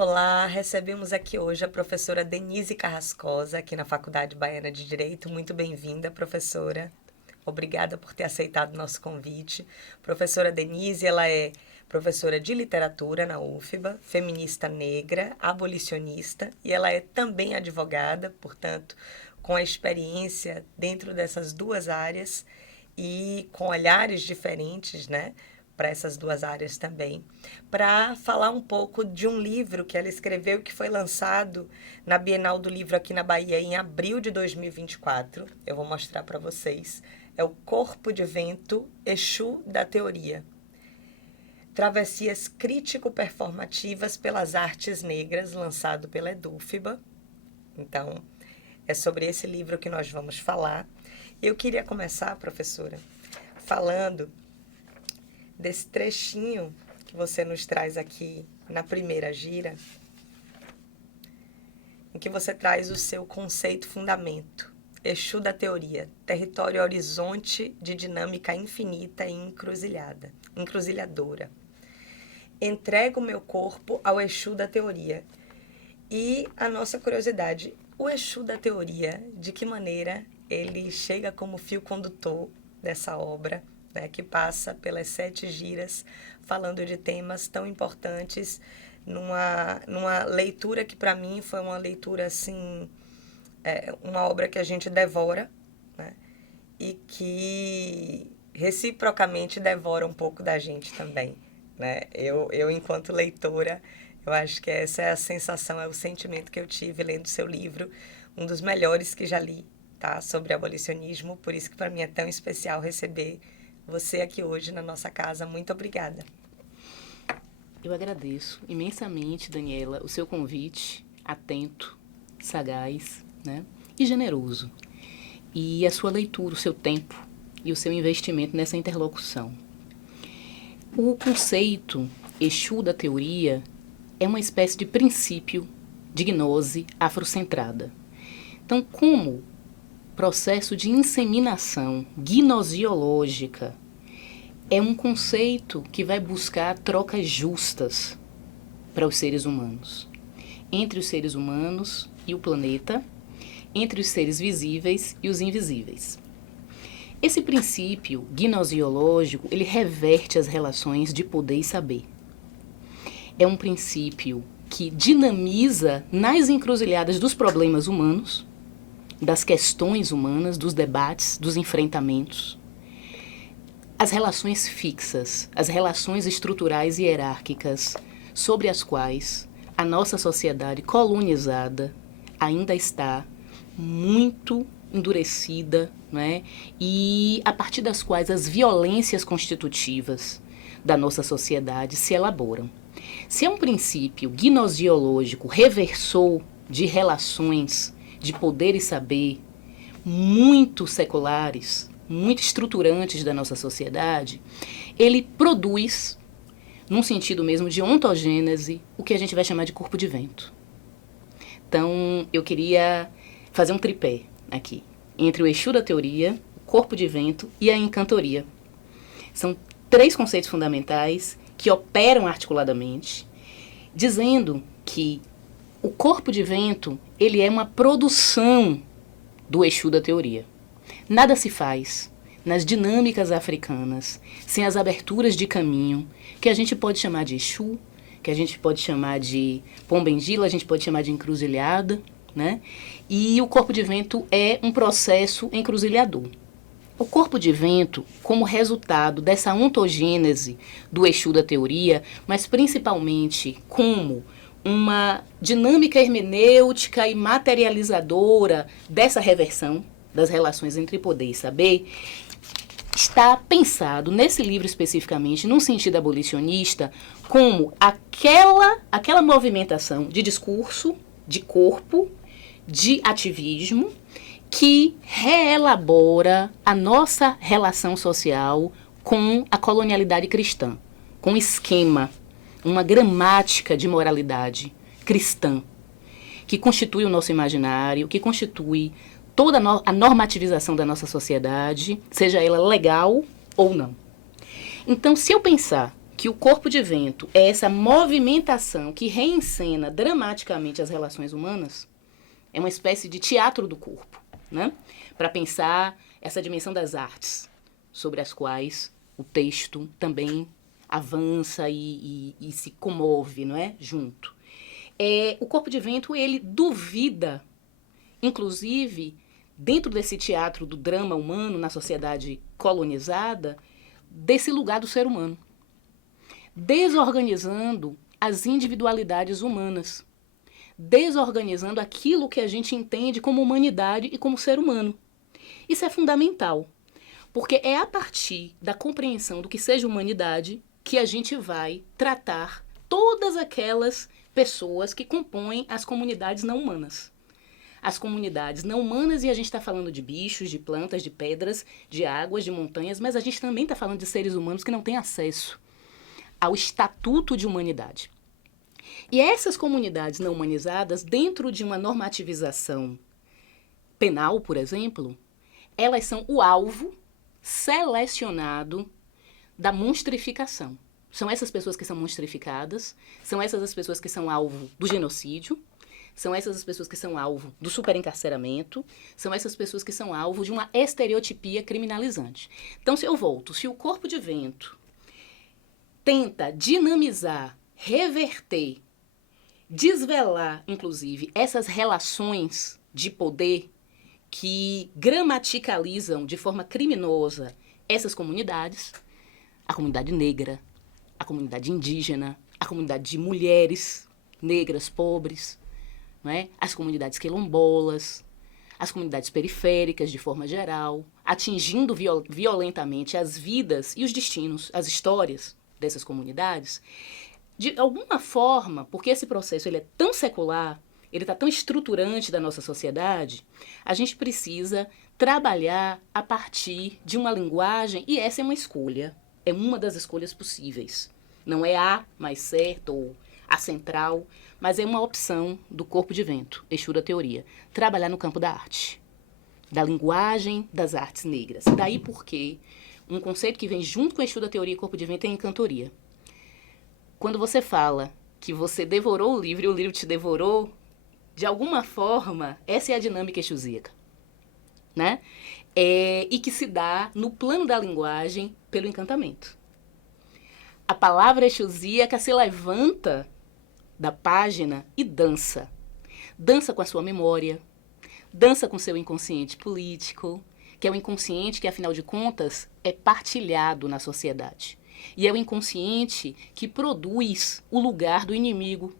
Olá, recebemos aqui hoje a professora Denise Carrascosa, aqui na Faculdade Baiana de Direito. Muito bem-vinda, professora. Obrigada por ter aceitado o nosso convite. Professora Denise, ela é professora de literatura na UFBA, feminista negra, abolicionista, e ela é também advogada, portanto, com a experiência dentro dessas duas áreas e com olhares diferentes, né, para essas duas áreas também, para falar um pouco de um livro que ela escreveu que foi lançado na Bienal do Livro aqui na Bahia em abril de 2024. Eu vou mostrar para vocês. É o Corpo de Vento, Exu da Teoria. Travessias crítico-performativas pelas artes negras, lançado pela EDUFBA. Então, é sobre esse livro que nós vamos falar. Eu queria começar, professora, falando desse trechinho que você nos traz aqui na primeira gira, em que você traz o seu conceito fundamento, Exu da Teoria, território horizonte de dinâmica infinita e encruzilhadora. Entrego o meu corpo ao Exu da Teoria. E a nossa curiosidade, o Exu da Teoria, de que maneira ele chega como fio condutor dessa obra, né, que passa pelas 7 giras, falando de temas tão importantes, numa leitura que para mim foi uma leitura assim, uma obra que a gente devora, né, e que reciprocamente devora um pouco da gente também, né? Eu enquanto leitora, eu acho que essa é a sensação, é o sentimento que eu tive lendo seu livro, um dos melhores que já li, tá, sobre abolicionismo, por isso que para mim é tão especial receber você aqui hoje na nossa casa. Muito obrigada. Eu agradeço imensamente, Daniela, o seu convite atento, sagaz, né, e generoso. E a sua leitura, o seu tempo e o seu investimento nessa interlocução. O conceito Exu da Teoria é uma espécie de princípio de gnose afrocentrada. Então, como processo de inseminação gnosiológica é um conceito que vai buscar trocas justas para os seres humanos, entre os seres humanos e o planeta, entre os seres visíveis e os invisíveis. Esse princípio gnosiológico, ele reverte as relações de poder e saber. É um princípio que dinamiza nas encruzilhadas dos problemas humanos, das questões humanas, dos debates, dos enfrentamentos, as relações fixas, as relações estruturais e hierárquicas sobre as quais a nossa sociedade colonizada ainda está muito endurecida, né? E a partir das quais as violências constitutivas da nossa sociedade se elaboram. Se é um princípio gnosiológico, reversor de relações de poder e saber muito seculares, muito estruturantes da nossa sociedade, ele produz, num sentido mesmo de ontogênese, o que a gente vai chamar de corpo de vento. Então, eu queria fazer um tripé aqui, entre o Exu da Teoria, o corpo de vento e a encantoria. São 3 conceitos fundamentais que operam articuladamente, dizendo que o corpo de vento, ele é uma produção do Exu da Teoria. Nada se faz nas dinâmicas africanas sem as aberturas de caminho, que a gente pode chamar de Exu, que a gente pode chamar de Pombendila, a gente pode chamar de encruzilhada, né? E o corpo de vento é um processo encruzilhador. O corpo de vento, como resultado dessa ontogênese do Exu da Teoria, mas principalmente como uma dinâmica hermenêutica e materializadora dessa reversão das relações entre poder e saber, está pensado nesse livro especificamente, num sentido abolicionista, como aquela movimentação de discurso, de corpo, de ativismo, que reelabora a nossa relação social com a colonialidade cristã, com um esquema, uma gramática de moralidade cristã, que constitui o nosso imaginário, que constitui toda a normativização da nossa sociedade, seja ela legal ou não. Então, se eu pensar que o corpo de vento é essa movimentação que reencena dramaticamente as relações humanas, é uma espécie de teatro do corpo, né? Para pensar essa dimensão das artes, sobre as quais o texto também avança e se comove, não é? Junto. O corpo de vento, ele duvida, inclusive, dentro desse teatro do drama humano na sociedade colonizada, desse lugar do ser humano, desorganizando as individualidades humanas, desorganizando aquilo que a gente entende como humanidade e como ser humano. Isso é fundamental, porque é a partir da compreensão do que seja humanidade que a gente vai tratar todas aquelas pessoas que compõem as comunidades não humanas. As comunidades não humanas, e a gente está falando de bichos, de plantas, de pedras, de águas, de montanhas, mas a gente também está falando de seres humanos que não têm acesso ao estatuto de humanidade. E essas comunidades não humanizadas, dentro de uma normativização penal, por exemplo, elas são o alvo selecionado da monstrificação. São essas pessoas que são monstrificadas, são essas as pessoas que são alvo do genocídio, são essas as pessoas que são alvo do superencarceramento, são essas pessoas que são alvo de uma estereotipia criminalizante. Então, se eu volto, se o corpo de vento tenta dinamizar, reverter, desvelar, inclusive, essas relações de poder que gramaticalizam de forma criminosa essas comunidades, a comunidade negra, a comunidade indígena, a comunidade de mulheres negras pobres, não é? As comunidades quilombolas, as comunidades periféricas de forma geral, atingindo violentamente as vidas e os destinos, as histórias dessas comunidades, de alguma forma, porque esse processo ele é tão secular, ele está tão estruturante da nossa sociedade, a gente precisa trabalhar a partir de uma linguagem, e essa é uma escolha, é uma das escolhas possíveis. Não é a mais certa ou a central, mas é uma opção do corpo de vento, Exu da teoria, trabalhar no campo da arte, da linguagem das artes negras. Daí porque um conceito que vem junto com Exu da teoria e corpo de vento é encantoria. Quando você fala que você devorou o livro e o livro te devorou, de alguma forma, essa é a dinâmica exusíaca, né? E que se dá no plano da linguagem pelo encantamento. A palavra exusíaca se levanta da página e dança. Dança com a sua memória, dança com seu inconsciente político, que é o inconsciente que, afinal de contas, é partilhado na sociedade. E é o inconsciente que produz o lugar do inimigo,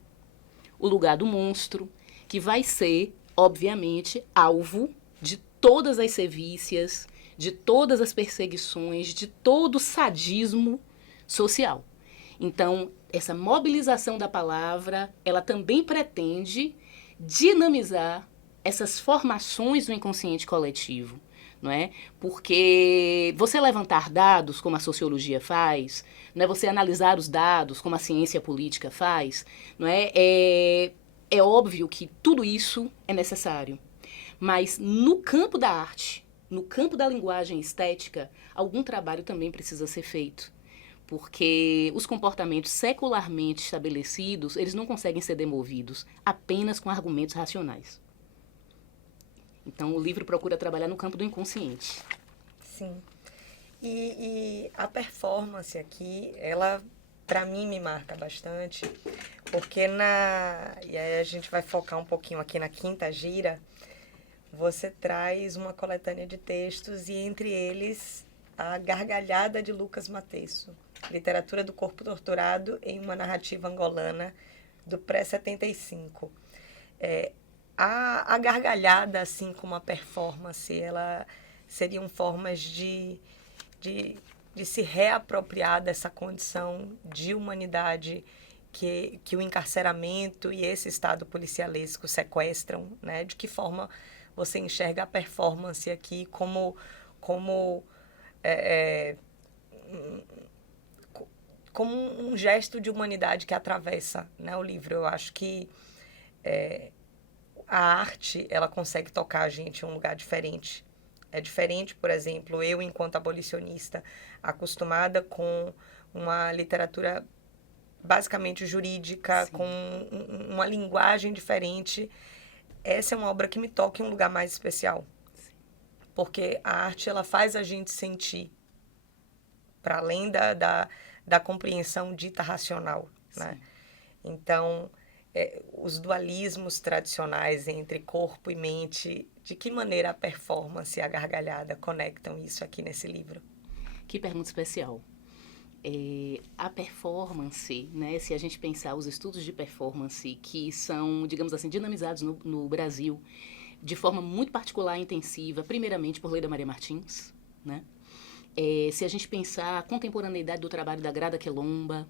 o lugar do monstro, que vai ser, obviamente, alvo de todas as sevícias, de todas as perseguições, de todo o sadismo social. Então, essa mobilização da palavra, ela também pretende dinamizar essas formações do inconsciente coletivo, não é? Porque você levantar dados, como a sociologia faz, não é? Você analisar os dados, como a ciência política faz, não é? É óbvio que tudo isso é necessário. Mas no campo da arte, no campo da linguagem estética, algum trabalho também precisa ser feito. Porque os comportamentos secularmente estabelecidos, eles não conseguem ser demovidos apenas com argumentos racionais. Então, o livro procura trabalhar no campo do inconsciente. Sim. E a performance aqui, ela, para mim, me marca bastante, porque e aí a gente vai focar um pouquinho aqui na quinta gira, você traz uma coletânea de textos e, entre eles, a Gargalhada de Lucas Matesso, Literatura do Corpo Torturado em uma Narrativa Angolana, do pré-75. A gargalhada, assim como a performance, ela seriam formas de se reapropriar dessa condição de humanidade que o encarceramento e esse estado policialesco sequestram, né? De que forma você enxerga a performance aqui como um gesto de humanidade que atravessa, né, o livro. Eu acho que a arte, ela consegue tocar a gente em um lugar diferente. É diferente, por exemplo, eu, enquanto abolicionista, acostumada com uma literatura basicamente jurídica, Sim. com uma linguagem diferente. Essa é uma obra que me toca em um lugar mais especial. Sim. Porque a arte, ela faz a gente sentir, para além da compreensão dita racional, né? Sim. Então, os dualismos tradicionais entre corpo e mente, de que maneira a performance e a gargalhada conectam isso aqui nesse livro? Que pergunta especial. A performance, né, se a gente pensar os estudos de performance que são, digamos assim, dinamizados no Brasil de forma muito particular e intensiva, primeiramente por Leida Maria Martins, né? Se a gente pensar a contemporaneidade do trabalho da Grada Quelomba,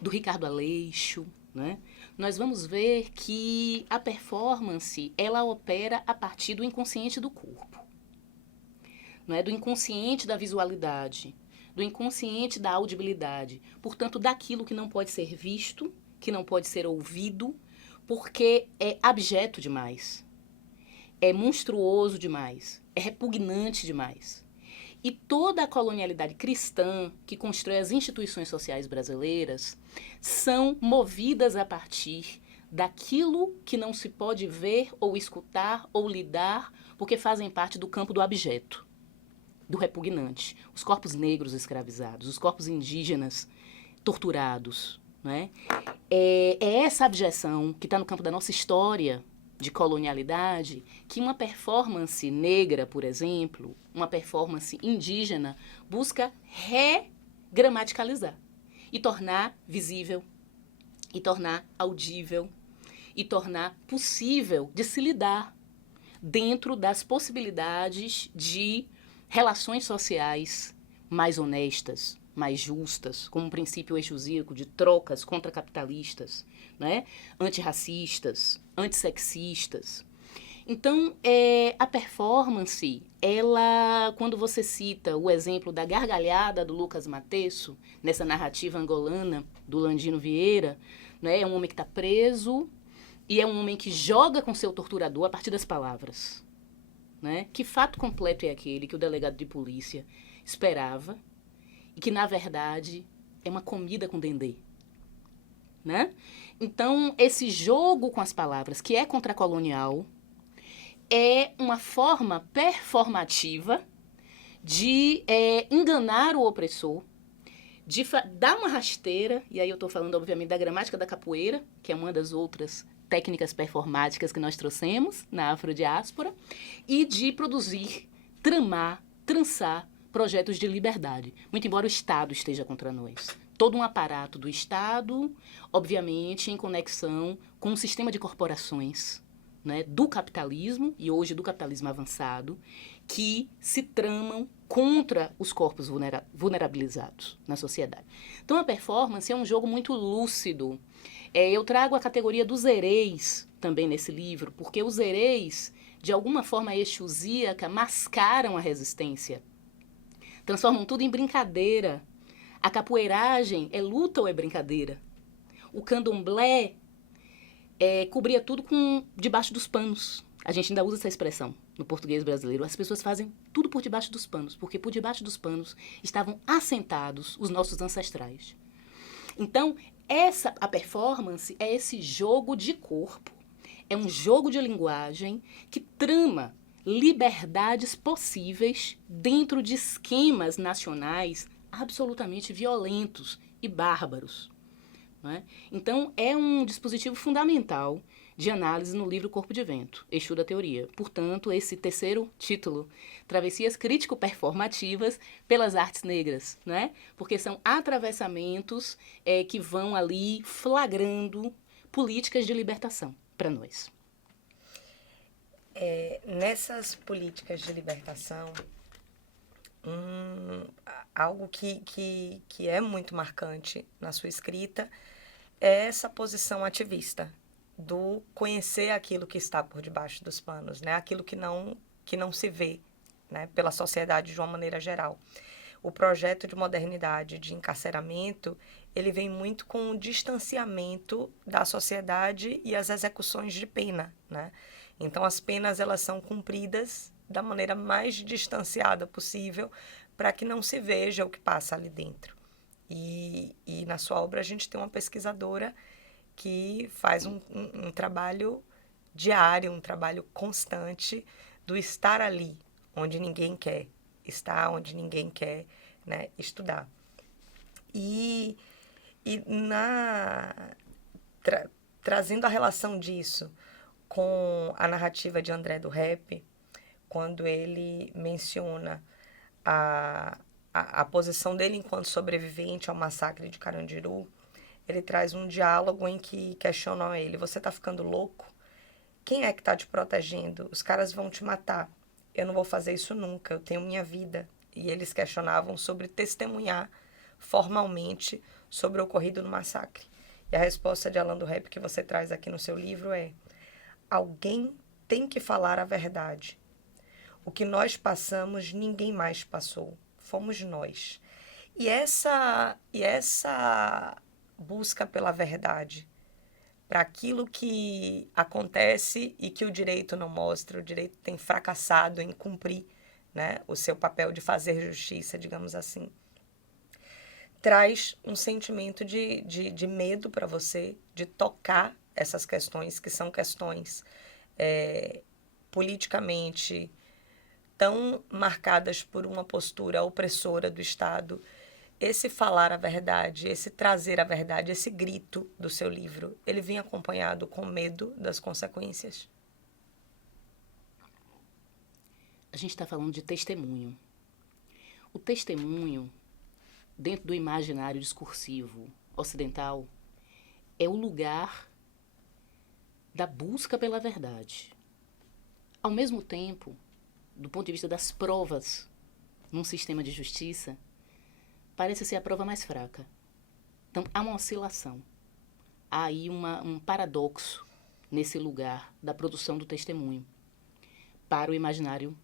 do Ricardo Aleixo, né? Nós vamos ver que a performance ela opera a partir do inconsciente do corpo, não é? Do inconsciente da visualidade, do inconsciente da audibilidade, portanto, daquilo que não pode ser visto, que não pode ser ouvido, porque é abjeto demais, é monstruoso demais, é repugnante demais. E toda a colonialidade cristã que constrói as instituições sociais brasileiras são movidas a partir daquilo que não se pode ver ou escutar ou lidar, porque fazem parte do campo do abjeto, do repugnante. Os corpos negros escravizados, os corpos indígenas torturados, né? É essa abjeção que está no campo da nossa história de colonialidade que uma performance negra, por exemplo, uma performance indígena, busca regramaticalizar e tornar visível, e tornar audível, e tornar possível de se lidar dentro das possibilidades de relações sociais mais honestas, mais justas, como um princípio exusíaco de trocas contracapitalistas, né? Antirracistas, antissexistas. Então, a performance, ela, quando você cita o exemplo da gargalhada do Lucas Matesso, nessa narrativa angolana do Landino Vieira, né? É um homem que está preso e é um homem que joga com seu torturador a partir das palavras. Né? Que fato completo é aquele que o delegado de polícia esperava e que, na verdade, é uma comida com dendê. Né? Então, esse jogo com as palavras, que é contracolonial, é uma forma performativa de enganar o opressor, de dar uma rasteira, e aí eu estou falando, obviamente, da gramática da capoeira, que é uma das outras técnicas performáticas que nós trouxemos na afrodiáspora, e de produzir, tramar, trançar projetos de liberdade, muito embora o Estado esteja contra nós. Todo um aparato do Estado, obviamente, em conexão com um sistema de corporações, né, do capitalismo, e hoje do capitalismo avançado, que se tramam contra os corpos vulnerabilizados na sociedade. Então, a performance é um jogo muito lúcido. Eu trago a categoria dos hereis também nesse livro, porque os hereis, de alguma forma exusíaca, mascaram a resistência, transformam tudo em brincadeira. A capoeiragem é luta ou é brincadeira? O candomblé cobria tudo debaixo dos panos. A gente ainda usa essa expressão no português brasileiro. As pessoas fazem tudo por debaixo dos panos, porque por debaixo dos panos estavam assentados os nossos ancestrais. Então, a performance é esse jogo de corpo, é um jogo de linguagem que trama liberdades possíveis dentro de esquemas nacionais absolutamente violentos e bárbaros. Não é? Então, é um dispositivo fundamental de análise no livro Corpo de Vento, Exu da Teoria. Portanto, esse terceiro título, Travessias Crítico-Performativas pelas Artes Negras, né? Porque são atravessamentos que vão ali flagrando políticas de libertação para nós. Nessas políticas de libertação, algo que é muito marcante na sua escrita é essa posição ativista do conhecer aquilo que está por debaixo dos panos, né? Aquilo que não se vê, né? Pela sociedade de uma maneira geral. O projeto de modernidade, de encarceramento, ele vem muito com o distanciamento da sociedade e as execuções de pena, né? Então, as penas elas são cumpridas da maneira mais distanciada possível para que não se veja o que passa ali dentro. E na sua obra a gente tem uma pesquisadora que faz um trabalho diário, um trabalho constante do estar ali, onde ninguém quer estar, onde ninguém quer, né, estudar. E trazendo a relação disso com a narrativa de André do Rap, quando ele menciona a posição dele enquanto sobrevivente ao massacre de Carandiru, ele traz um diálogo em que questionam ele: você tá ficando louco? Quem é que tá te protegendo? Os caras vão te matar. Eu não vou fazer isso nunca, eu tenho minha vida. E eles questionavam sobre testemunhar formalmente sobre o ocorrido no massacre. E a resposta de Alan do Rap que você traz aqui no seu livro é: alguém tem que falar a verdade. O que nós passamos, ninguém mais passou. Fomos nós. E essa busca pela verdade, para aquilo que acontece e que o direito não mostra, o direito tem fracassado em cumprir, né, o seu papel de fazer justiça, digamos assim, traz um sentimento de medo para você, de tocar essas questões, que são questões politicamente tão marcadas por uma postura opressora do Estado. Esse falar a verdade, esse trazer a verdade, esse grito do seu livro, ele vem acompanhado com medo das consequências? A gente está falando de testemunho. O testemunho, dentro do imaginário discursivo ocidental, é o lugar da busca pela verdade. Ao mesmo tempo, do ponto de vista das provas num sistema de justiça, parece ser a prova mais fraca. Então, há uma oscilação. Há aí um paradoxo nesse lugar da produção do testemunho para o imaginário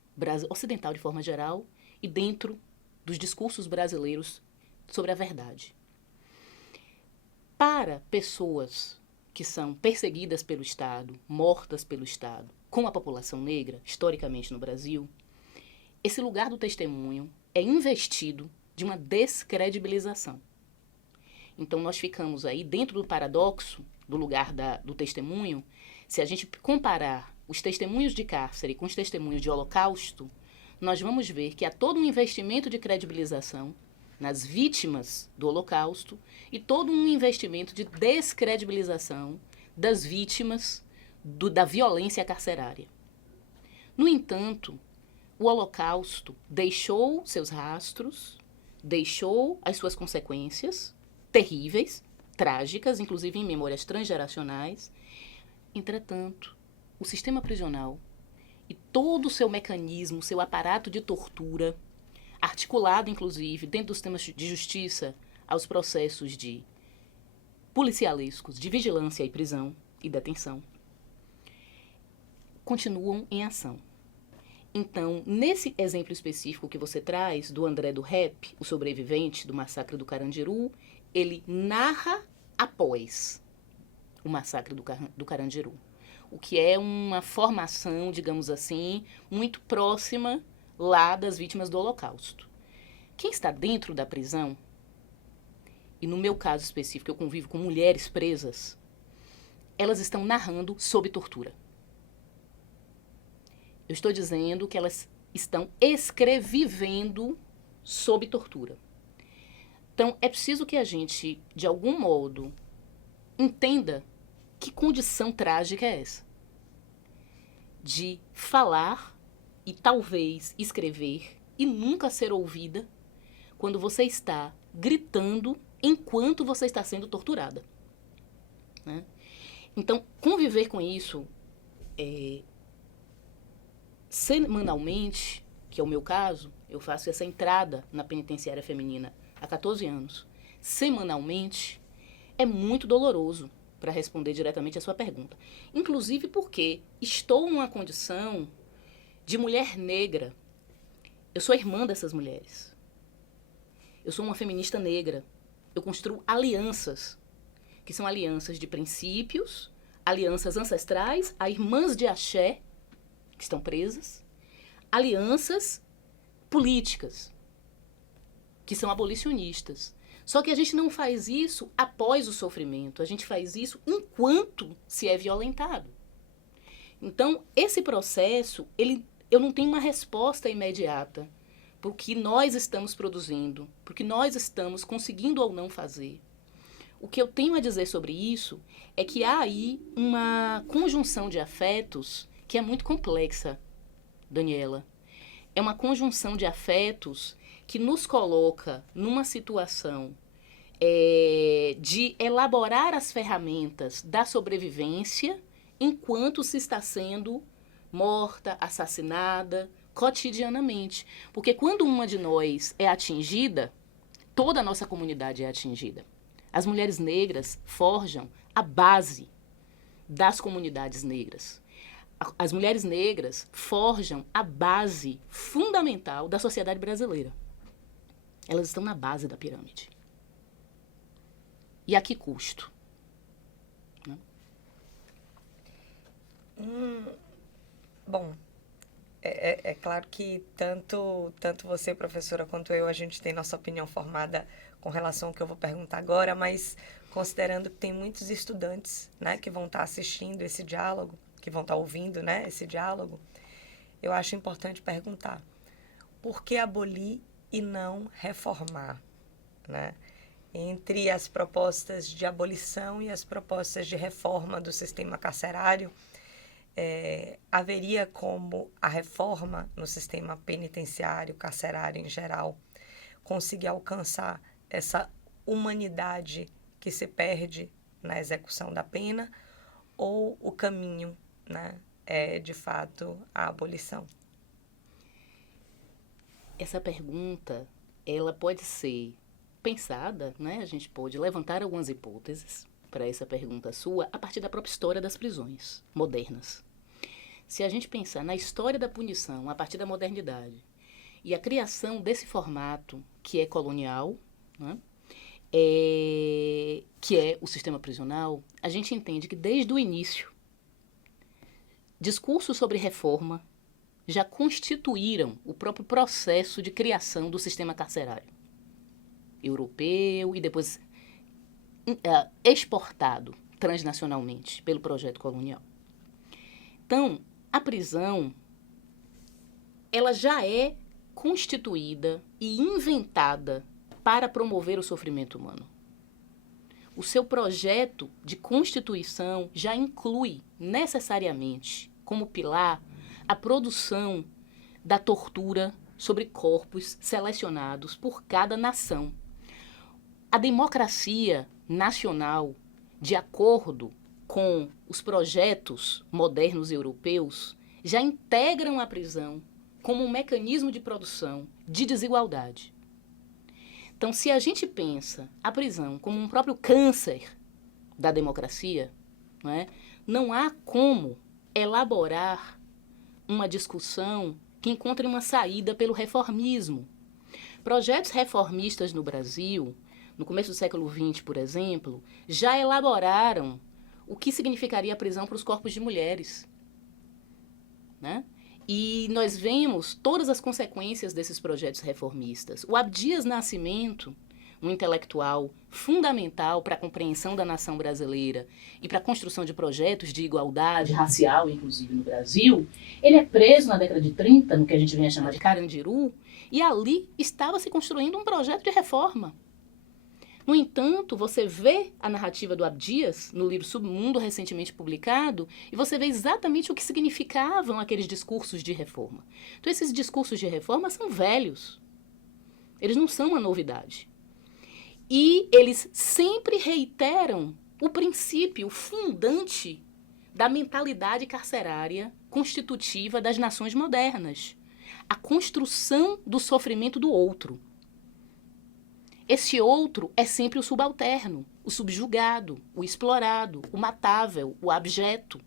ocidental de forma geral e dentro dos discursos brasileiros sobre a verdade. Para pessoas que são perseguidas pelo Estado, mortas pelo Estado, como a população negra, historicamente no Brasil, esse lugar do testemunho é investido de uma descredibilização. Então, nós ficamos aí dentro do paradoxo do lugar do testemunho. Se a gente comparar os testemunhos de cárcere com os testemunhos de holocausto, nós vamos ver que há todo um investimento de credibilização nas vítimas do holocausto e todo um investimento de descredibilização das vítimas da violência carcerária. No entanto, o holocausto deixou seus rastros, deixou as suas consequências terríveis, trágicas, inclusive em memórias transgeracionais. Entretanto, o sistema prisional e todo o seu mecanismo, seu aparato de tortura, articulado inclusive dentro dos sistemas de justiça aos processos de policialescos, de vigilância e prisão e detenção, continuam em ação. Então, nesse exemplo específico que você traz, do André do Rap, o sobrevivente do massacre do Carandiru, ele narra após o massacre do Carandiru, o que é uma formação, digamos assim, muito próxima lá das vítimas do Holocausto. Quem está dentro da prisão, e no meu caso específico eu convivo com mulheres presas, elas estão narrando sob tortura. Eu estou dizendo que elas estão escrevivendo sob tortura. Então, é preciso que a gente, de algum modo, entenda que condição trágica é essa. De falar e talvez escrever e nunca ser ouvida quando você está gritando enquanto você está sendo torturada. Né? Então, conviver com isso semanalmente, que é o meu caso, eu faço essa entrada na penitenciária feminina há 14 anos, semanalmente, é muito doloroso, para responder diretamente a sua pergunta. Inclusive porque estou numa condição de mulher negra. Eu sou irmã dessas mulheres. Eu sou uma feminista negra. Eu construo alianças, que são alianças de princípios, alianças ancestrais, a irmãs de axé, que estão presas, alianças políticas, que são abolicionistas. Só que a gente não faz isso após o sofrimento, a gente faz isso enquanto se é violentado. Então, esse processo, eu não tenho uma resposta imediata para o que nós estamos produzindo, para o que nós estamos conseguindo ou não fazer. O que eu tenho a dizer sobre isso é que há aí uma conjunção de afetos que é muito complexa, Daniela. É uma conjunção de afetos que nos coloca numa situação de elaborar as ferramentas da sobrevivência enquanto se está sendo morta, assassinada, cotidianamente. Porque quando uma de nós é atingida, toda a nossa comunidade é atingida. As mulheres negras forjam a base das comunidades negras. As mulheres negras forjam a base fundamental da sociedade brasileira. Elas estão na base da pirâmide. E a que custo? Né? Bom, é claro que tanto você, professora, quanto eu, a gente tem nossa opinião formada com relação ao que eu vou perguntar agora, mas considerando que tem muitos estudantes, né, que vão estar assistindo esse diálogo, que vão estar ouvindo, né, esse diálogo, eu acho importante perguntar: por que abolir e não reformar? Né? Entre as propostas de abolição e as propostas de reforma do sistema carcerário, haveria como a reforma no sistema penitenciário, carcerário em geral, conseguir alcançar essa humanidade que se perde na execução da pena, ou o caminho, né, é de fato a abolição? Essa pergunta, ela pode ser pensada, né? A gente pode levantar algumas hipóteses para essa pergunta sua a partir da própria história das prisões modernas. Se a gente pensar na história da punição a partir da modernidade e a criação desse formato que é colonial, né? Que é o sistema prisional, a gente entende que desde o início, discursos sobre reforma já constituíram o próprio processo de criação do sistema carcerário europeu e depois exportado transnacionalmente pelo projeto colonial. Então, a prisão, ela já é constituída e inventada para promover o sofrimento humano. O seu projeto de constituição já inclui necessariamente como pilar a produção da tortura sobre corpos selecionados por cada nação. A democracia nacional, de acordo com os projetos modernos europeus, já integram a prisão como um mecanismo de produção de desigualdade. Então, se a gente pensa a prisão como um próprio câncer da democracia, não há como elaborar uma discussão que encontre uma saída pelo reformismo. Projetos reformistas no Brasil, no começo do século XX, por exemplo, já elaboraram o que significaria a prisão para os corpos de mulheres. Né? E nós vemos todas as consequências desses projetos reformistas. O Abdias Nascimento, um intelectual fundamental para a compreensão da nação brasileira e para a construção de projetos de igualdade racial, inclusive no Brasil, ele é preso na década de 30, no que a gente vem a chamar de Carandiru, e ali estava se construindo um projeto de reforma. No entanto, você vê a narrativa do Abdias no livro Submundo, recentemente publicado, e você vê exatamente o que significavam aqueles discursos de reforma. Então, esses discursos de reforma são velhos. Eles não são uma novidade. E eles sempre reiteram o princípio fundante da mentalidade carcerária constitutiva das nações modernas. A construção do sofrimento do outro. Esse outro é sempre o subalterno, o subjugado, o explorado, o matável, o abjeto.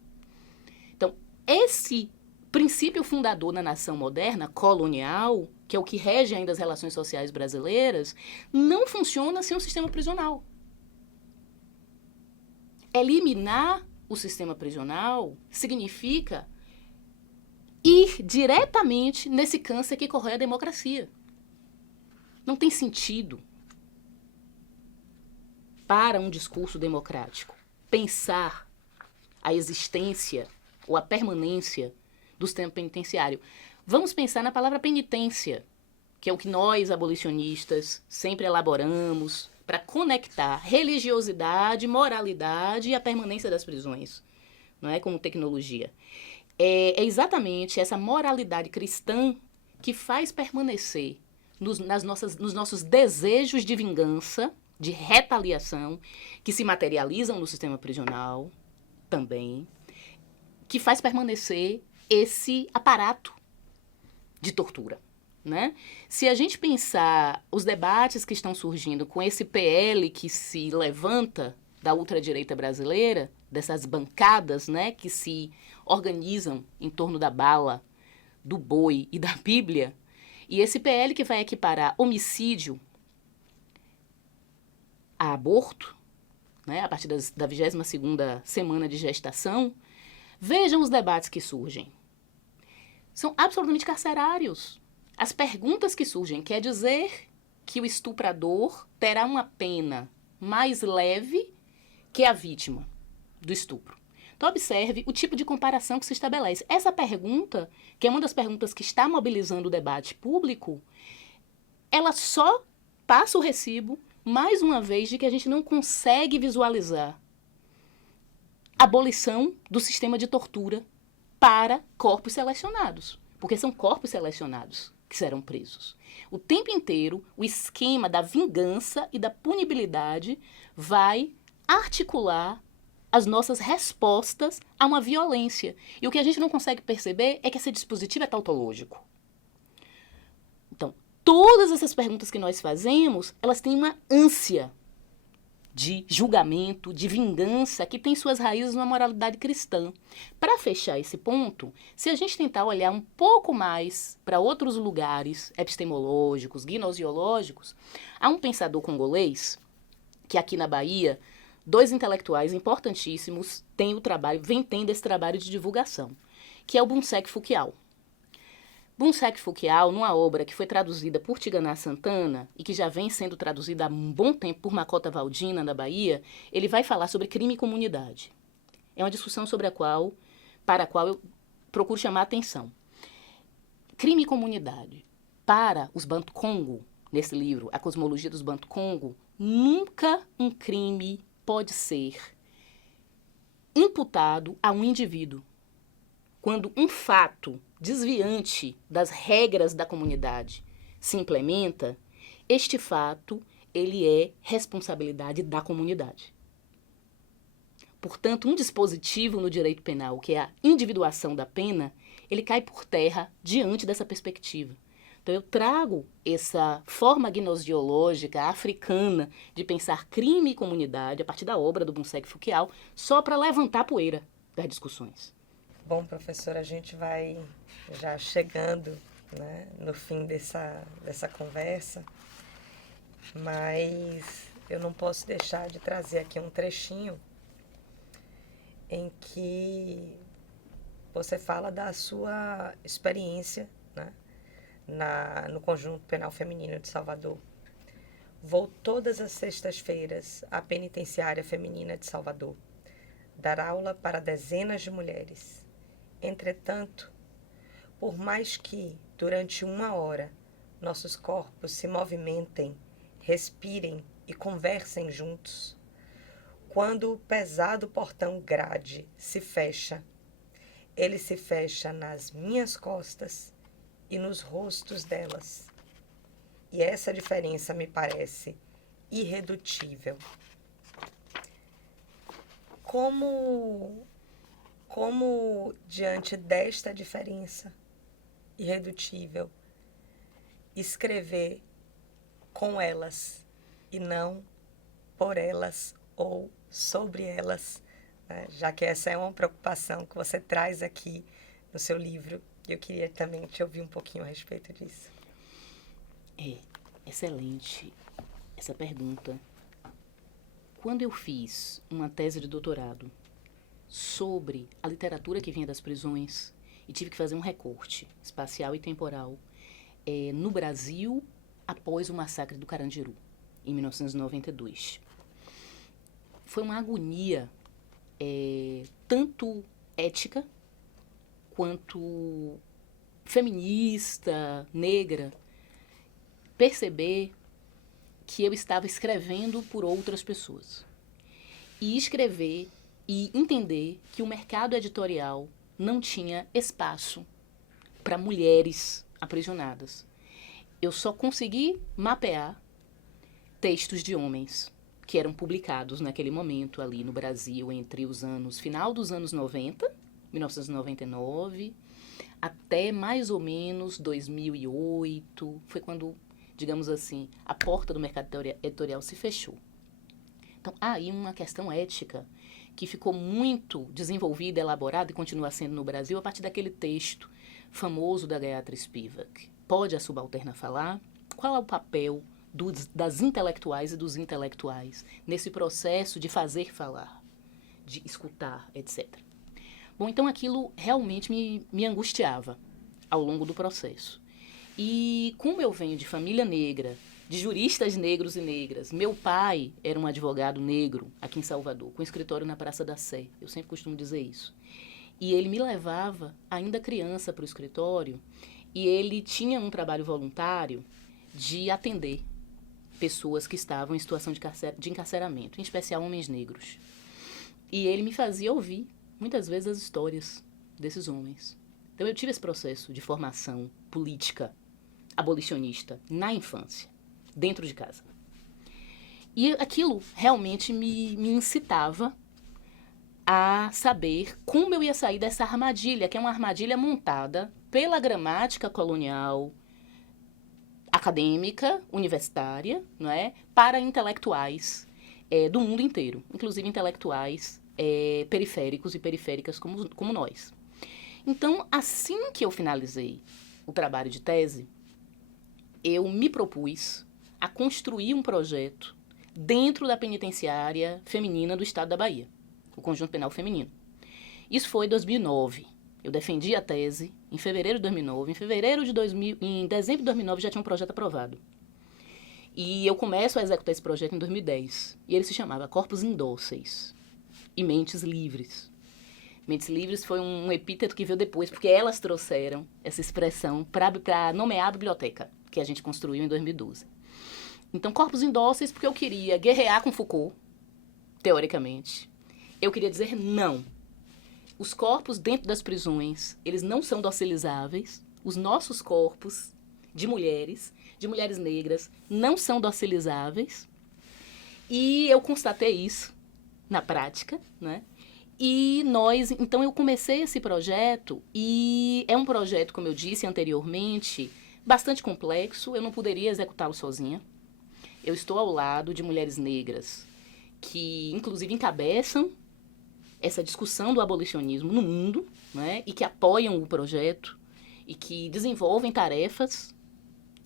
Então, esse princípio fundador na nação moderna, colonial, que é o que rege ainda as relações sociais brasileiras, não funciona sem um sistema prisional. Eliminar o sistema prisional significa ir diretamente nesse câncer que corrói a democracia. Não tem sentido para um discurso democrático pensar a existência ou a permanência do sistema penitenciário. Vamos pensar na palavra penitência, que é o que nós, abolicionistas, sempre elaboramos para conectar religiosidade, moralidade e a permanência das prisões, não é, como tecnologia. É exatamente essa moralidade cristã que faz permanecer nos nossos desejos de vingança, de retaliação, que se materializam no sistema prisional também, que faz permanecer esse aparato de tortura. Né? Se a gente pensar os debates que estão surgindo com esse PL que se levanta da ultradireita brasileira, dessas bancadas, né, que se organizam em torno da bala, do boi e da Bíblia, e esse PL que vai equiparar homicídio a aborto, né, a partir da 22ª semana de gestação, vejam os debates que surgem. São absolutamente carcerários. As perguntas que surgem, quer dizer que o estuprador terá uma pena mais leve que a vítima do estupro. Então, observe o tipo de comparação que se estabelece. Essa pergunta, que é uma das perguntas que está mobilizando o debate público, ela só passa o recibo, mais uma vez, de que a gente não consegue visualizar a abolição do sistema de tortura para corpos selecionados. Porque são corpos selecionados que serão presos. O tempo inteiro, o esquema da vingança e da punibilidade vai articular as nossas respostas a uma violência. E o que a gente não consegue perceber é que esse dispositivo é tautológico. Então, todas essas perguntas que nós fazemos, elas têm uma ânsia de julgamento, de vingança, que tem suas raízes na moralidade cristã. Para fechar esse ponto, se a gente tentar olhar um pouco mais para outros lugares epistemológicos, gnosiológicos, há um pensador congolês, que aqui na Bahia, 2 intelectuais importantíssimos vêm tendo esse trabalho de divulgação, que é o Bunsek Fukiao. Bunsek Fukiao, numa obra que foi traduzida por Tiganá Santana e que já vem sendo traduzida há um bom tempo por Macota Valdina, na Bahia, ele vai falar sobre crime e comunidade. É uma discussão para a qual eu procuro chamar a atenção. Crime e comunidade. Para os Bantu Congo, nesse livro, A Cosmologia dos Bantu Congo, nunca um crime pode ser imputado a um indivíduo. Quando um fato desviante das regras da comunidade se implementa, este fato ele é responsabilidade da comunidade. Portanto, um dispositivo no direito penal, que é a individuação da pena, ele cai por terra diante dessa perspectiva. Então, eu trago essa forma gnosiológica africana de pensar crime e comunidade a partir da obra do Bunsek Fukiao, só para levantar a poeira das discussões. Bom, professora, a gente vai já chegando, né, no fim dessa conversa, mas eu não posso deixar de trazer aqui um trechinho em que você fala da sua experiência, né, no Conjunto Penal Feminino de Salvador. Vou todas as sextas-feiras à Penitenciária Feminina de Salvador, dar aula para dezenas de mulheres. Entretanto, por mais que, durante 1 hora, nossos corpos se movimentem, respirem e conversem juntos, quando o pesado portão grade se fecha, ele se fecha nas minhas costas e nos rostos delas. E essa diferença me parece irredutível. Como diante desta diferença irredutível, escrever com elas e não por elas ou sobre elas, né? Já que essa é uma preocupação que você traz aqui no seu livro, e eu queria também te ouvir um pouquinho a respeito disso. É excelente essa pergunta. Quando eu fiz uma tese de doutorado sobre a literatura que vinha das prisões e tive que fazer um recorte espacial e temporal no Brasil, após o massacre do Carandiru, em 1992. Foi uma agonia tanto ética quanto feminista, negra, perceber que eu estava escrevendo por outras pessoas. E escrever e entender que o mercado editorial não tinha espaço para mulheres aprisionadas. Eu só consegui mapear textos de homens que eram publicados naquele momento ali no Brasil entre os anos, final dos anos 90, 1999, até mais ou menos 2008, foi quando, digamos assim, a porta do mercado editorial se fechou. Então, há aí uma questão ética que ficou muito desenvolvida, elaborada e continua sendo no Brasil a partir daquele texto famoso da Gayatri Spivak. Pode a subalterna falar? Qual é o papel das intelectuais e dos intelectuais nesse processo de fazer falar, de escutar, etc. Bom, então aquilo realmente me angustiava ao longo do processo. E como eu venho de família negra, de juristas negros e negras, meu pai era um advogado negro aqui em Salvador, com escritório na Praça da Sé, eu sempre costumo dizer isso. E ele me levava, ainda criança, para o escritório, e ele tinha um trabalho voluntário de atender pessoas que estavam em situação de encarceramento, em especial homens negros. E ele me fazia ouvir, muitas vezes, as histórias desses homens. Então eu tive esse processo de formação política abolicionista na infância, dentro de casa. E aquilo realmente me incitava a saber como eu ia sair dessa armadilha, que é uma armadilha montada pela gramática colonial, acadêmica, universitária, não é? Para intelectuais do mundo inteiro, inclusive intelectuais periféricos e periféricas como nós. Então, assim que eu finalizei o trabalho de tese, eu me propus a construir um projeto dentro da penitenciária feminina do estado da Bahia, o Conjunto Penal Feminino. Isso foi em 2009. Eu defendi a tese em fevereiro de 2009. Em dezembro de 2009 já tinha um projeto aprovado. E eu começo a executar esse projeto em 2010. E ele se chamava Corpos Indóceis e Mentes Livres. Mentes Livres foi um epíteto que veio depois, porque elas trouxeram essa expressão para nomear a biblioteca, que a gente construiu em 2012. Então, Corpos Indóceis, porque eu queria guerrear com Foucault, teoricamente. Eu queria dizer não. Os corpos dentro das prisões, eles não são docilizáveis. Os nossos corpos de mulheres negras, não são docilizáveis. E eu constatei isso na prática, né? Então eu comecei esse projeto e é um projeto, como eu disse anteriormente, bastante complexo. Eu não poderia executá-lo sozinha. Eu estou ao lado de mulheres negras que, inclusive, encabeçam essa discussão do abolicionismo no mundo, né, e que apoiam o projeto e que desenvolvem tarefas,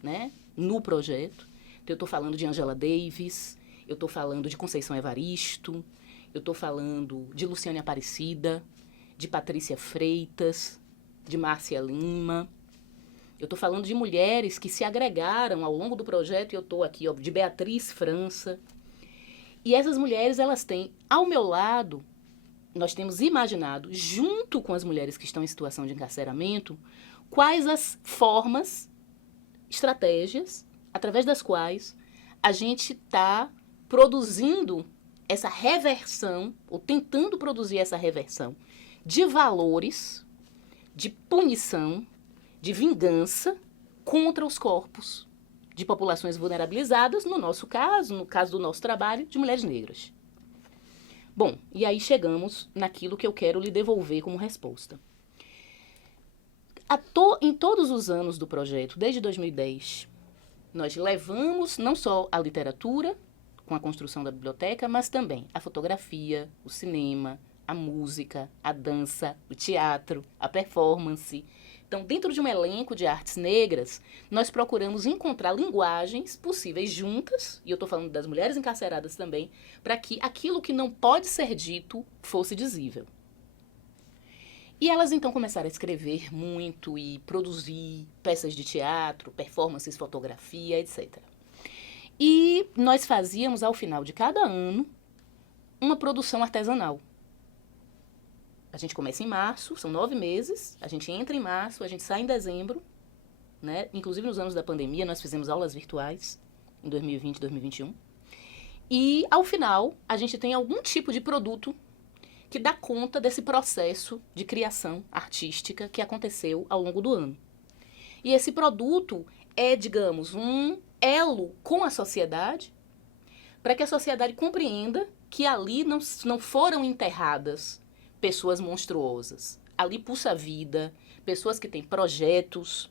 né, no projeto. Então, eu estou falando de Angela Davis, eu estou falando de Conceição Evaristo, eu estou falando de Luciane Aparecida, de Patrícia Freitas, de Márcia Lima. Eu estou falando de mulheres que se agregaram ao longo do projeto, e eu estou aqui, ó, de Beatriz França. E essas mulheres, elas têm, ao meu lado, nós temos imaginado, junto com as mulheres que estão em situação de encarceramento, quais as formas, estratégias, através das quais a gente está produzindo essa reversão, ou tentando produzir essa reversão de valores, de punição, de vingança contra os corpos de populações vulnerabilizadas, no nosso caso, no caso do nosso trabalho, de mulheres negras. Bom, e aí chegamos naquilo que eu quero lhe devolver como resposta. Em todos os anos do projeto, desde 2010, nós levamos não só a literatura, com a construção da biblioteca, mas também a fotografia, o cinema, a música, a dança, o teatro, a performance. Então, dentro de um elenco de artes negras, nós procuramos encontrar linguagens possíveis juntas, e eu estou falando das mulheres encarceradas também, para que aquilo que não pode ser dito fosse dizível. E elas então começaram a escrever muito e produzir peças de teatro, performances, fotografia, etc. E nós fazíamos, ao final de cada ano, uma produção artesanal. A gente começa em março, são 9 meses, a gente entra em março, a gente sai em dezembro, né? Inclusive nos anos da pandemia, nós fizemos aulas virtuais, em 2020 e 2021. E, ao final, a gente tem algum tipo de produto que dá conta desse processo de criação artística que aconteceu ao longo do ano. E esse produto é, digamos, um elo com a sociedade, para que a sociedade compreenda que ali não foram enterradas pessoas monstruosas. Ali pulsa a vida, pessoas que têm projetos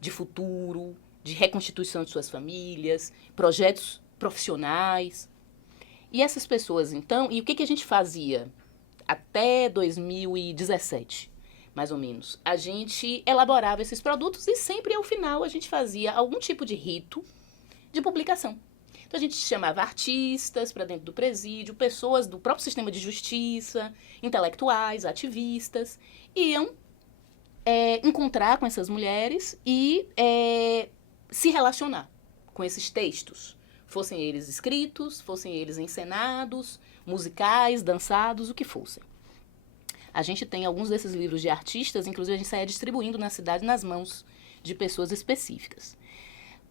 de futuro, de reconstituição de suas famílias, projetos profissionais. E essas pessoas, então, e o que a gente fazia até 2017, mais ou menos? A gente elaborava esses produtos e sempre ao final a gente fazia algum tipo de rito de publicação. Então a gente chamava artistas para dentro do presídio, pessoas do próprio sistema de justiça, intelectuais, ativistas, iam encontrar com essas mulheres e se relacionar com esses textos. Fossem eles escritos, fossem eles encenados, musicais, dançados, o que fossem. A gente tem alguns desses livros de artistas, inclusive a gente saía distribuindo na cidade nas mãos de pessoas específicas.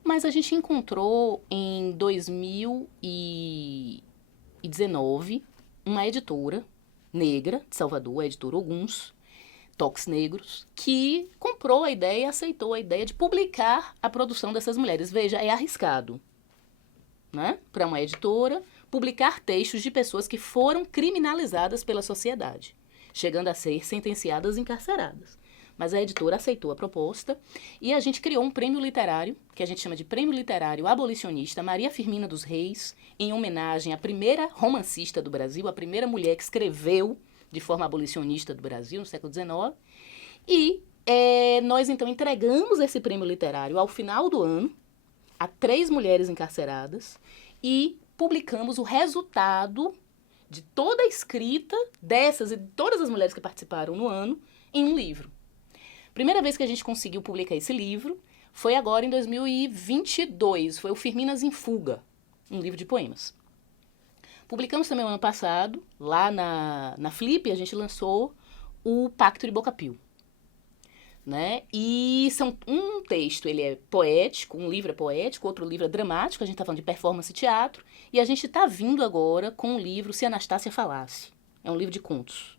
Mas a gente encontrou em 2019 uma editora negra de Salvador, a editora Oguns, Toques Negros, que comprou a ideia e aceitou a ideia de publicar a produção dessas mulheres. Veja, é arriscado, né, para uma editora publicar textos de pessoas que foram criminalizadas pela sociedade, chegando a ser sentenciadas e encarceradas. Mas a editora aceitou a proposta e a gente criou um prêmio literário, que a gente chama de Prêmio Literário Abolicionista Maria Firmina dos Reis, em homenagem à primeira romancista do Brasil, a primeira mulher que escreveu de forma abolicionista do Brasil, no século XIX. E nós, então, entregamos esse prêmio literário ao final do ano a 3 mulheres encarceradas e publicamos o resultado de toda a escrita dessas e de todas as mulheres que participaram no ano em um livro. Primeira vez que a gente conseguiu publicar esse livro foi agora em 2022, foi o Firminas em Fuga, um livro de poemas. Publicamos também o ano passado, lá na Flip, a gente lançou o Pacto de Bocapio. Né? E um texto, ele é poético, um livro é poético, outro livro é dramático, a gente está falando de performance e teatro, e a gente está vindo agora com o livro Se Anastácia Falasse. É um livro de contos.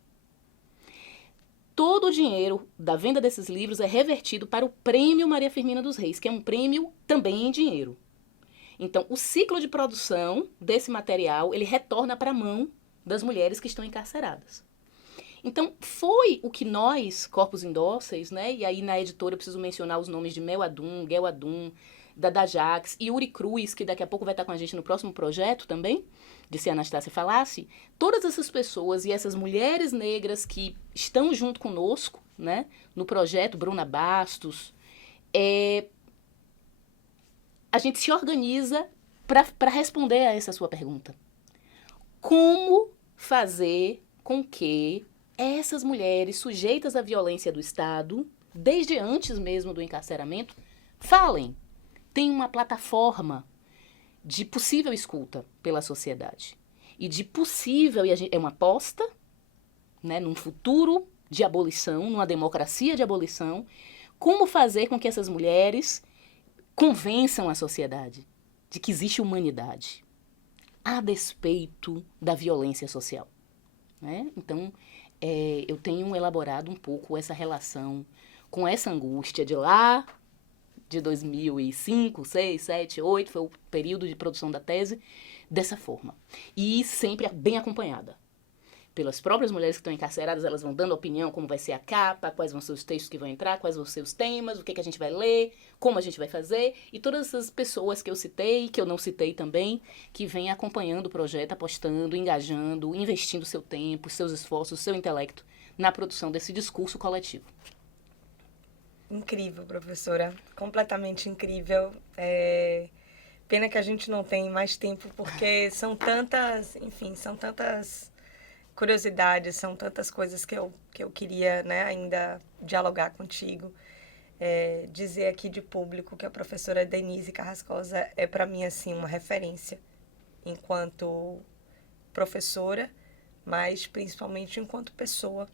Todo o dinheiro da venda desses livros é revertido para o Prêmio Maria Firmina dos Reis, que é um prêmio também em dinheiro. Então, o ciclo de produção desse material, ele retorna para a mão das mulheres que estão encarceradas. Então, foi o que nós, Corpos Indóceis, né, e aí na editora eu preciso mencionar os nomes de Mel Adum, Guel Adum, Dada Jax e Yuri Cruz, que daqui a pouco vai estar com a gente no próximo projeto também, de Se Anastácia Falasse. Todas essas pessoas e essas mulheres negras que estão junto conosco, né, no projeto, Bruna Bastos, a gente se organiza para responder a essa sua pergunta. Como fazer com que essas mulheres sujeitas à violência do Estado, desde antes mesmo do encarceramento, falem, tenham uma plataforma de possível escuta pela sociedade. E de possível, é uma aposta, né, num futuro de abolição, numa democracia de abolição, como fazer com que essas mulheres convençam a sociedade de que existe humanidade, a despeito da violência social. Né? Então, eu tenho elaborado um pouco essa relação com essa angústia de lá, de 2005, 6, 7, 8, foi o período de produção da tese, dessa forma. E sempre bem acompanhada pelas próprias mulheres que estão encarceradas, elas vão dando opinião, como vai ser a capa, quais vão ser os textos que vão entrar, quais vão ser os temas, o que a gente vai ler, como a gente vai fazer, e todas essas pessoas que eu citei, que eu não citei também, que vêm acompanhando o projeto, apostando, engajando, investindo seu tempo, seus esforços, seu intelecto na produção desse discurso coletivo. Incrível, professora. Completamente incrível. Pena que a gente não tem mais tempo, porque são tantas curiosidades, são tantas coisas que eu queria, né, ainda dialogar contigo. dizer aqui de público que a professora Denise Carrascosa é, para mim, assim, uma referência enquanto professora, mas principalmente enquanto pessoa,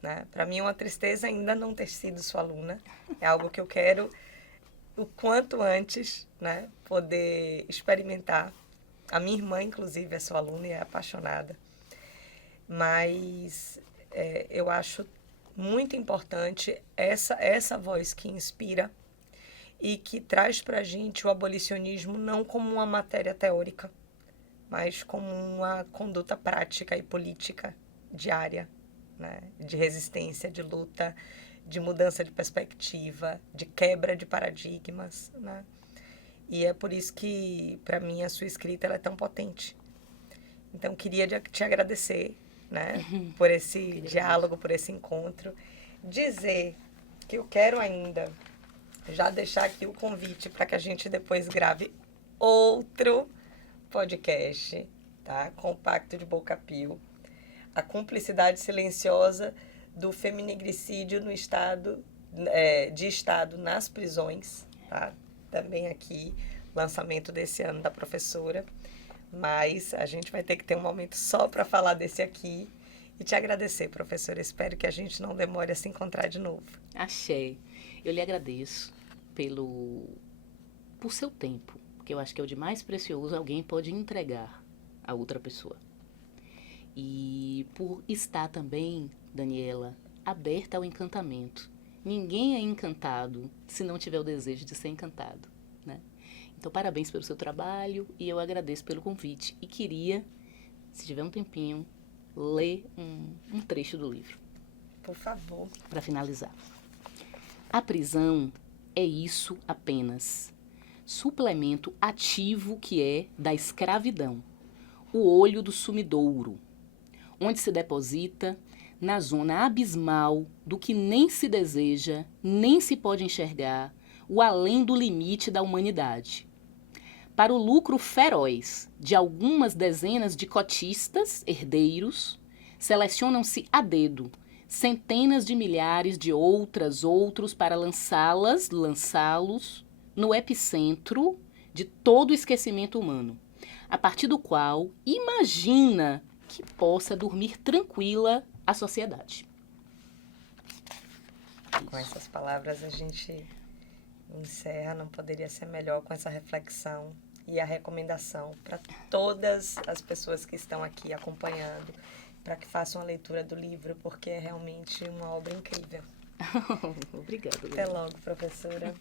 né? Para mim é uma tristeza ainda não ter sido sua aluna. É algo que eu quero o quanto antes, né, poder experimentar. A minha irmã, inclusive, é sua aluna e é apaixonada. Mas eu acho muito importante essa voz que inspira e que traz para a gente o abolicionismo não como uma matéria teórica, mas como uma conduta prática e política diária, né? De resistência, de luta, de mudança de perspectiva, de quebra de paradigmas, né? E é por isso que, para mim, a sua escrita ela é tão potente. Então, queria te agradecer, né, por esse diálogo, por esse encontro. Dizer que eu quero ainda já deixar aqui o convite para que a gente depois grave outro podcast, tá? Compacto de Boca Pio. A cumplicidade silenciosa do feminegricídio no estado, de Estado nas prisões, tá? Também aqui, lançamento desse ano da professora. Mas a gente vai ter que ter um momento só para falar desse aqui e te agradecer, professora. Espero que a gente não demore a se encontrar de novo. Achei. Eu lhe agradeço por seu tempo, que eu acho que é o de mais precioso alguém pode entregar a outra pessoa. E por estar também, Daniela, aberta ao encantamento. Ninguém é encantado se não tiver o desejo de ser encantado, né? Então, parabéns pelo seu trabalho e eu agradeço pelo convite. E queria, se tiver um tempinho, ler um trecho do livro. Por favor. Para finalizar. A prisão é isso apenas. Suplemento ativo que é da escravidão. O olho do sumidouro, onde se deposita na zona abismal do que nem se deseja, nem se pode enxergar, o além do limite da humanidade. Para o lucro feroz de algumas dezenas de cotistas, herdeiros, selecionam-se a dedo centenas de milhares de outros para lançá-los no epicentro de todo o esquecimento humano, a partir do qual imagina que possa dormir tranquila a sociedade. Com essas palavras a gente encerra, não poderia ser melhor com essa reflexão e a recomendação para todas as pessoas que estão aqui acompanhando, para que façam a leitura do livro, porque é realmente uma obra incrível. Obrigada. Até logo, professora.